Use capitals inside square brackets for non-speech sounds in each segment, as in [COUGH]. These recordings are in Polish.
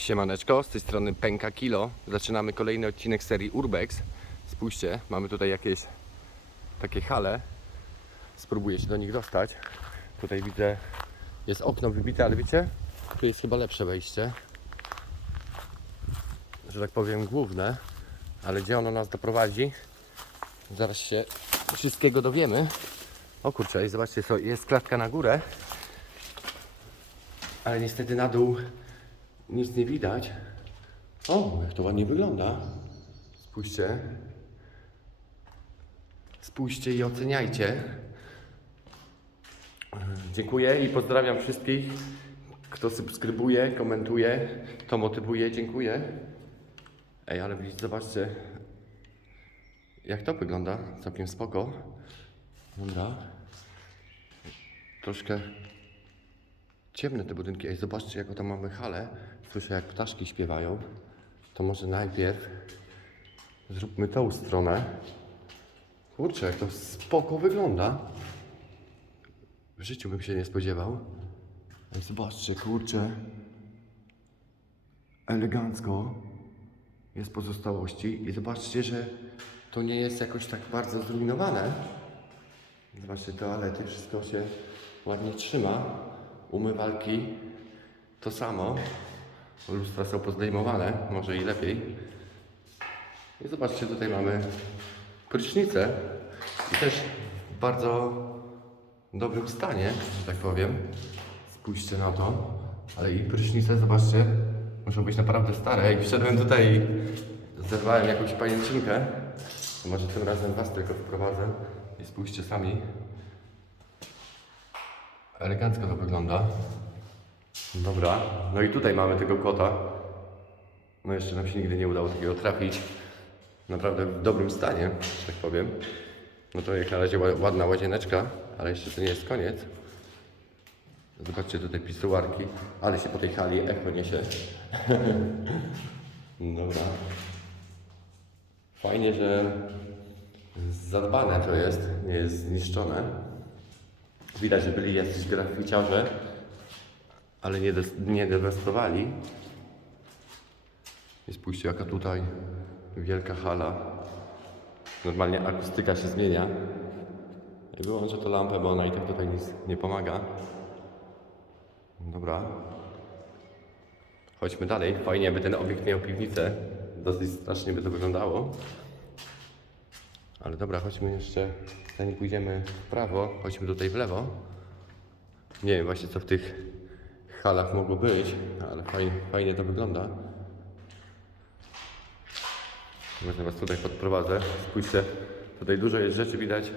Siemaneczko, z tej strony Pęka Kilo. Zaczynamy kolejny odcinek serii Urbex. Spójrzcie, mamy tutaj jakieś takie hale. Spróbuję się do nich dostać. Tutaj widzę, jest okno wybite, ale wiecie, tu jest chyba lepsze wejście. Że tak powiem główne. Ale gdzie ono nas doprowadzi? Zaraz się wszystkiego dowiemy. O kurczę, i zobaczcie, jest klatka na górę. Ale niestety na dół nic nie widać. O, jak to ładnie wygląda. Spójrzcie. Spójrzcie i oceniajcie. Dziękuję i pozdrawiam wszystkich, kto subskrybuje, komentuje, to motywuje. Dziękuję. Ej, ale widzicie, zobaczcie, jak to wygląda. Całkiem spoko. Dobra. Troszkę ciemne te budynki. Ej, zobaczcie, jaką tam mamy halę. Słyszę, jak ptaszki śpiewają. To może najpierw zróbmy tą stronę. Kurczę, jak to spoko wygląda. W życiu bym się nie spodziewał. Zobaczcie, kurczę. Elegancko. Jest pozostałości. I zobaczcie, że to nie jest jakoś tak bardzo zrujnowane. Zobaczcie, toalety, wszystko się ładnie trzyma. Umywalki to samo. Lustra są pozdejmowane, może i lepiej. I zobaczcie, tutaj mamy prysznicę. I też w bardzo dobrym stanie, że tak powiem. Spójrzcie na to. Ale i prysznice, zobaczcie, muszą być naprawdę stare. Jak wszedłem tutaj i zerwałem jakąś pajęczynkę, to może tym razem Was tylko wprowadzę i spójrzcie sami. Elegancko to wygląda. Dobra, no i tutaj mamy tego kota. No jeszcze nam się nigdy nie udało takiego trafić. Naprawdę w dobrym stanie, że tak powiem. No to jak na razie ła- ładna łazieneczka, ale jeszcze to nie jest koniec. Zobaczcie tutaj pisuarki, ale się po tej hali echo niesie. [LAUGHS] Dobra. Fajnie, że zadbane to jest, nie jest zniszczone. Widać, że byli jacyś graficiarze, ale nie, des- nie dewastowali. I spójrzcie, jaka tutaj wielka hala. Normalnie akustyka się zmienia. I wyłączę to lampę, bo ona i tak tutaj nic nie pomaga. Dobra. Chodźmy dalej. Fajnie, jakby ten obiekt miał piwnicę. Dosyć strasznie by to wyglądało. Ale dobra, chodźmy jeszcze, zanim pójdziemy w prawo, chodźmy tutaj w lewo. Nie wiem właśnie co w tych halach mogło być, ale fajnie, fajnie to wygląda. Może was tutaj podprowadzę. Spójrzcie, tutaj dużo jest rzeczy widać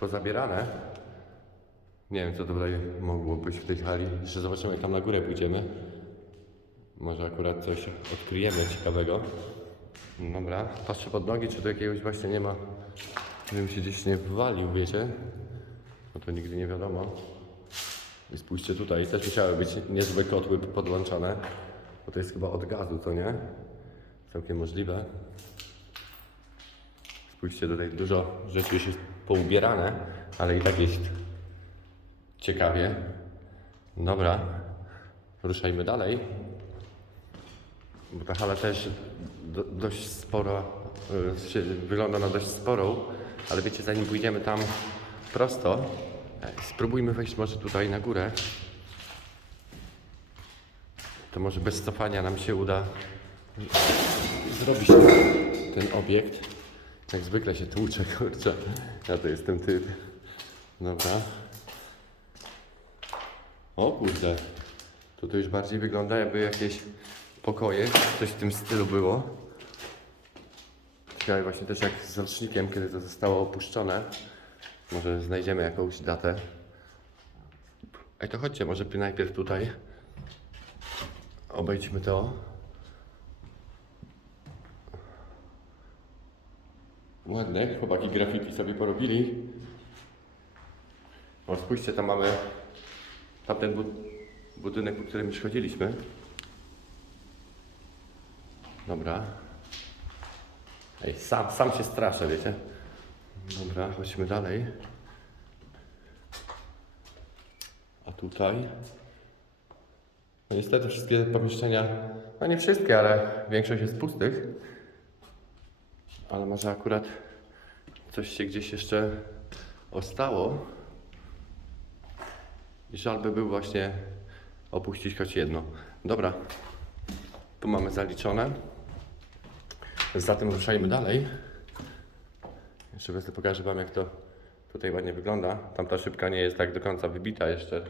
pozabierane. Nie wiem co tutaj mogło być w tej hali. Jeszcze zobaczymy jak tam na górę pójdziemy. Może akurat coś odkryjemy ciekawego. Dobra, patrzę pod nogi, czy tu jakiegoś właśnie nie ma, żebym się gdzieś nie wywalił, wiecie? No to nigdy nie wiadomo. I spójrzcie tutaj, też musiały być niezłe kotły podłączone, bo to jest chyba od gazu, co nie? Całkiem możliwe. Spójrzcie, tutaj dużo rzeczy już jest poubierane, ale i tak jest ciekawie. Dobra, ruszajmy dalej. Bo ta hala też do, dość y, się, wygląda na dość sporą, ale wiecie, zanim pójdziemy tam prosto, e, spróbujmy wejść może tutaj na górę. To może bez cofania nam się uda zrobić ten obiekt. Jak zwykle się tłuczę, [LAUGHS] kurczę. Ja to jestem typ. Dobra. O kurde. To to już bardziej wygląda jakby jakieś pokoje, coś w tym stylu było. Ciekawe właśnie też jak z rocznikiem, kiedy to zostało opuszczone. Może znajdziemy jakąś datę. Ej, to chodźcie, może najpierw tutaj. Obejdźmy to. Ładne, chłopaki graffiti sobie porobili. O, spójrzcie, tam mamy tamten bud budynek, po którym już chodziliśmy. Dobra. Ej, sam, sam się straszę, wiecie? Dobra, chodźmy dalej. A tutaj? No niestety wszystkie pomieszczenia, no nie wszystkie, ale większość jest pustych. Ale może akurat coś się gdzieś jeszcze ostało. I żal by był właśnie opuścić choć jedno. Dobra, tu mamy zaliczone. Zatem ruszajmy dalej. Jeszcze wezmę, pokażę Wam jak to tutaj ładnie wygląda. Tamta szybka nie jest tak do końca wybita jeszcze.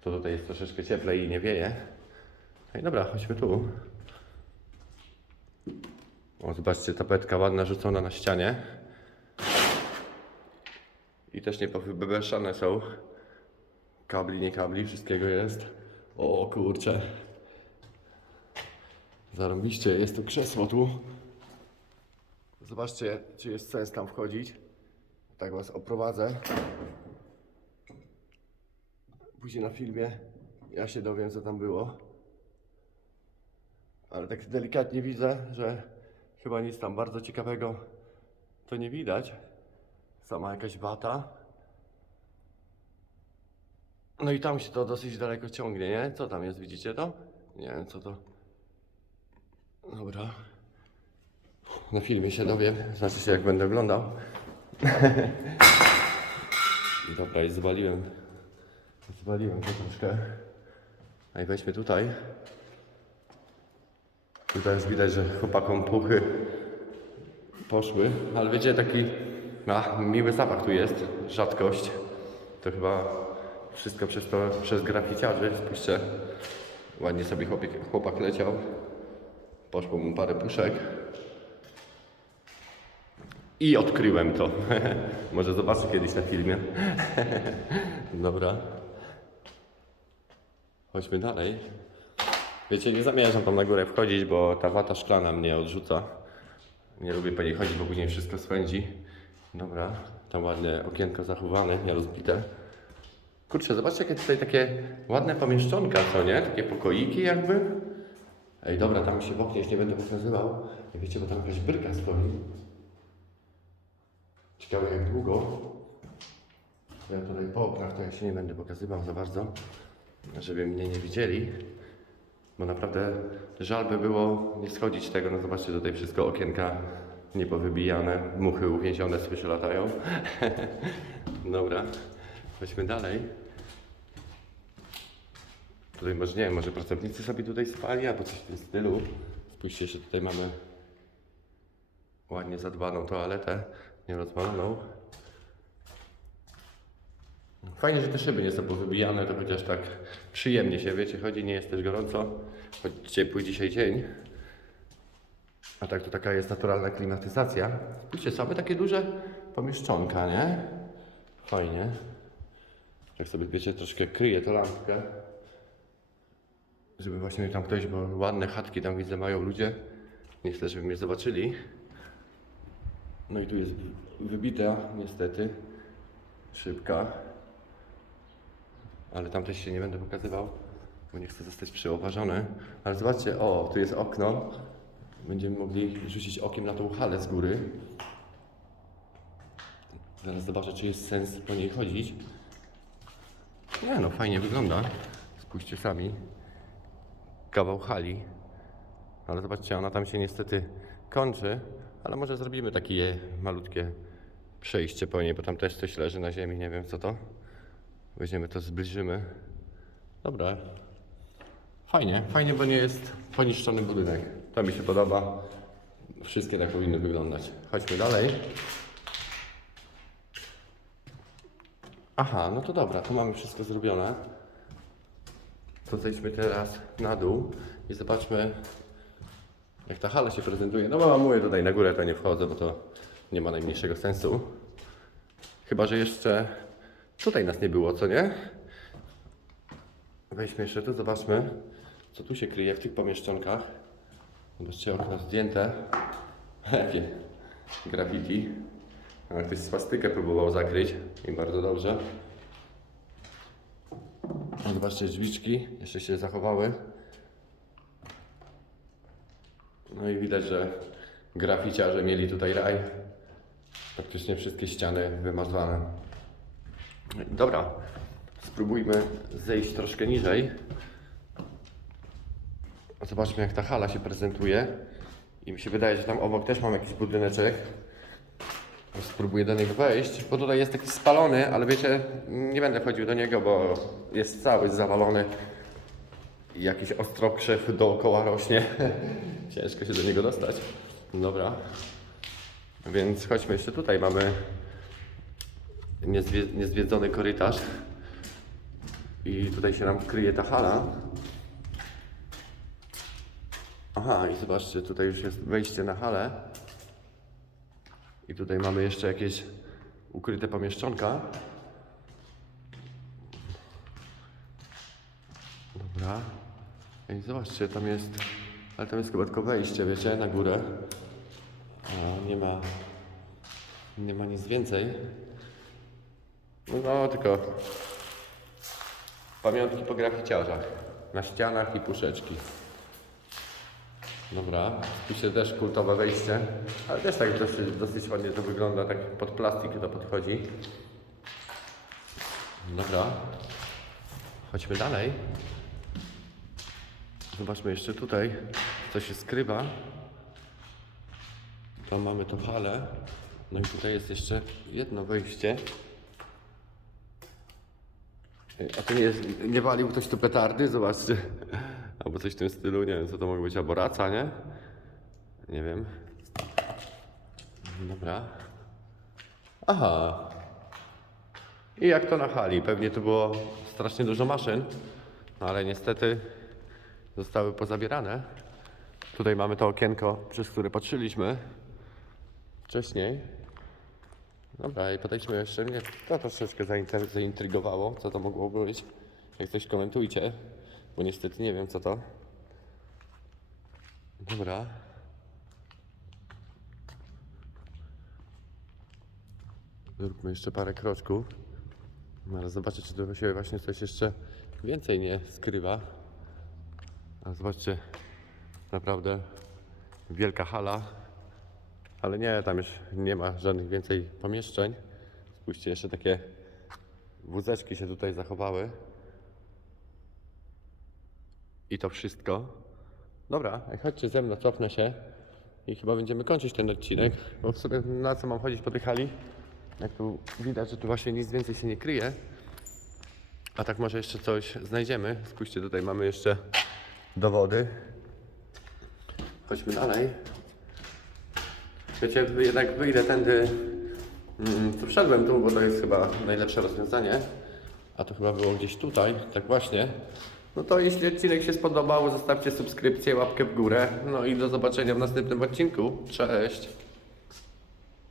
To tutaj jest troszeczkę cieplej i nie wieje. No i dobra, chodźmy tu. O, zobaczcie, tapetka ładna rzucona na ścianie. I też nie są. Kabli, nie kabli, wszystkiego jest. O kurcze. Zarobiście, jest to krzesło tu. Zobaczcie, czy jest sens tam wchodzić. Tak was oprowadzę. Później na filmie ja się dowiem, co tam było. Ale tak delikatnie widzę, że chyba nic tam bardzo ciekawego to nie widać. Sama jakaś wata. No i tam się to dosyć daleko ciągnie, nie? Co tam jest, widzicie to? Nie wiem, co to. Dobra. Na filmie się dowiem, znaczy się jak będę oglądał. [LAUGHS] Dobra, i zwaliłem. Zwaliłem to troszkę. A i weźmy tutaj. Tutaj już widać, że chłopakom puchy poszły, ale wiecie, taki a, miły zapach tu jest, rzadkość. To chyba wszystko przez to, przez graficiarzy. Spójrzcie, ładnie sobie chłopak, chłopak leciał. Poszło mu parę puszek. I odkryłem to. [LAUGHS] Może zobaczę kiedyś na filmie. [LAUGHS] Dobra. Chodźmy dalej. Wiecie, nie zamierzam tam na górę wchodzić, bo ta wata szklana mnie odrzuca. Nie lubię po niej chodzić, bo później wszystko spędzi. Dobra, tam ładne okienko zachowane, nierozbite. Kurczę, zobaczcie jakie tutaj takie ładne pomieszczonka, co nie? Takie pokoiki jakby. Ej, dobra, tam się w oknie już nie będę pokazywał. Wiecie, bo tam jakaś bryka stoi. Ciekawe jak długo. Ja tutaj po to ja się nie będę pokazywał za bardzo, żeby mnie nie widzieli. Bo naprawdę żal by było nie schodzić tego, no zobaczcie tutaj wszystko okienka niepowybijane, muchy uwięzione sobie latają. [LAUGHS] Dobra, chodźmy dalej. Tutaj może nie wiem, może pracownicy sobie tutaj spali albo coś w tym stylu. Spójrzcie się, tutaj mamy ładnie zadbaną toaletę, nierozwaloną. Fajnie, że te szyby nie są powybijane, to chociaż tak przyjemnie się, wiecie, chodzi, nie jest też gorąco, choć ciepły dzisiaj dzień. A tak to taka jest naturalna klimatyzacja. Spójrzcie, same takie duże pomieszczonka, nie? Fajnie. Tak sobie, wiecie, troszkę kryje to lampkę. Żeby właśnie tam ktoś, bo ładne chatki tam widzę mają ludzie. Nie chcę, żeby mnie zobaczyli. No i tu jest wybita, niestety, szybka. Ale tam też się nie będę pokazywał, bo nie chcę zostać przeoważony. Ale zobaczcie, o, tu jest okno. Będziemy mogli rzucić okiem na tą halę z góry. Zaraz zobaczę, czy jest sens po niej chodzić. Nie no, fajnie wygląda. Spójrzcie sami. Kawał hali. Ale zobaczcie, ona tam się niestety kończy. Ale może zrobimy takie malutkie przejście po niej, bo tam też coś leży na ziemi, nie wiem co to. Weźmiemy to, zbliżymy. Dobra. Fajnie, fajnie, bo nie jest poniszczony budynek. To mi się podoba. Wszystkie tak powinny wyglądać. Chodźmy dalej. Aha, no to dobra, tu mamy wszystko zrobione. To zejdźmy teraz na dół i zobaczmy, jak ta hala się prezentuje. No bo mówię tutaj na górę, to nie wchodzę, bo to nie ma najmniejszego sensu. Chyba, że jeszcze tutaj nas nie było, co nie? Wejdźmy jeszcze tu, zobaczmy, co tu się kryje w tych pomieszczonkach. Zobaczcie, okna zdjęte. [LAUGHS] Jakie graffiti. A ktoś swastykę próbował zakryć i bardzo dobrze. Zobaczcie, drzwiczki jeszcze się zachowały. No i widać, że graficiarze mieli tutaj raj. Praktycznie wszystkie ściany wymazane. Dobra, spróbujmy zejść troszkę niżej. Zobaczmy jak ta hala się prezentuje. I mi się wydaje, że tam obok też mam jakiś budyneczek. Spróbuję do niego wejść, bo tutaj jest taki spalony, ale wiecie, nie będę chodził do niego, bo jest cały zawalony. Jakiś ostrokrzew dookoła rośnie. [LAUGHS] Ciężko się do niego dostać. Dobra. Więc chodźmy jeszcze tutaj. Mamy niezwie, niezwiedzony korytarz. I tutaj się nam kryje ta hala. Aha, i zobaczcie, tutaj już jest wejście na halę. I tutaj mamy jeszcze jakieś ukryte pomieszczonka. Dobra. Zobaczcie, tam jest. Ale tam jest chyba tylko wejście, wiecie, na górę. A, nie ma. Nie ma nic więcej. No, tylko. Pamiątki po graficiarzach. Na ścianach i puszeczki. Dobra, tu się też kultowe wejście, ale też tak dosyć, dosyć ładnie to wygląda, tak pod plastik to podchodzi. Dobra, chodźmy dalej. Zobaczmy jeszcze tutaj, co się skrywa. Tam mamy to halę. No i tutaj jest jeszcze jedno wejście. Ej, A to nie nie walił ktoś tu petardy? Zobaczcie. [LAUGHS] Albo coś w tym stylu, nie wiem co to mogło być, albo raca, nie? Nie wiem. Dobra. Aha. I jak to na hali? Pewnie tu było strasznie dużo maszyn, no ale niestety zostały pozabierane. Tutaj mamy to okienko, przez które patrzyliśmy wcześniej. Dobra, i podejdźmy jeszcze. Mnie to troszeczkę zaintrygowało, co to mogło być. Jak coś komentujcie, bo niestety nie wiem, co to. Dobra. Zróbmy jeszcze parę kroczków. No, ale zobaczę, czy tu się właśnie coś jeszcze więcej nie skrywa. Zobaczcie, naprawdę wielka hala. Ale nie, tam już nie ma żadnych więcej pomieszczeń. Spójrzcie, jeszcze takie wózeczki się tutaj zachowały. I to wszystko. Dobra, chodźcie ze mną, cofnę się i chyba będziemy kończyć ten odcinek, bo w sobie na co mam chodzić po tej hali? Jak tu widać, że tu właśnie nic więcej się nie kryje. A tak może jeszcze coś znajdziemy. Spójrzcie, tutaj mamy jeszcze dowody. Chodźmy dalej. Wiecie, jednak wyjdę tędy, mm, tu wszedłem tu, bo to jest chyba najlepsze rozwiązanie. A to chyba było gdzieś tutaj, tak właśnie. No to jeśli odcinek się spodobał, zostawcie subskrypcję, łapkę w górę. No i do zobaczenia w następnym odcinku. Cześć!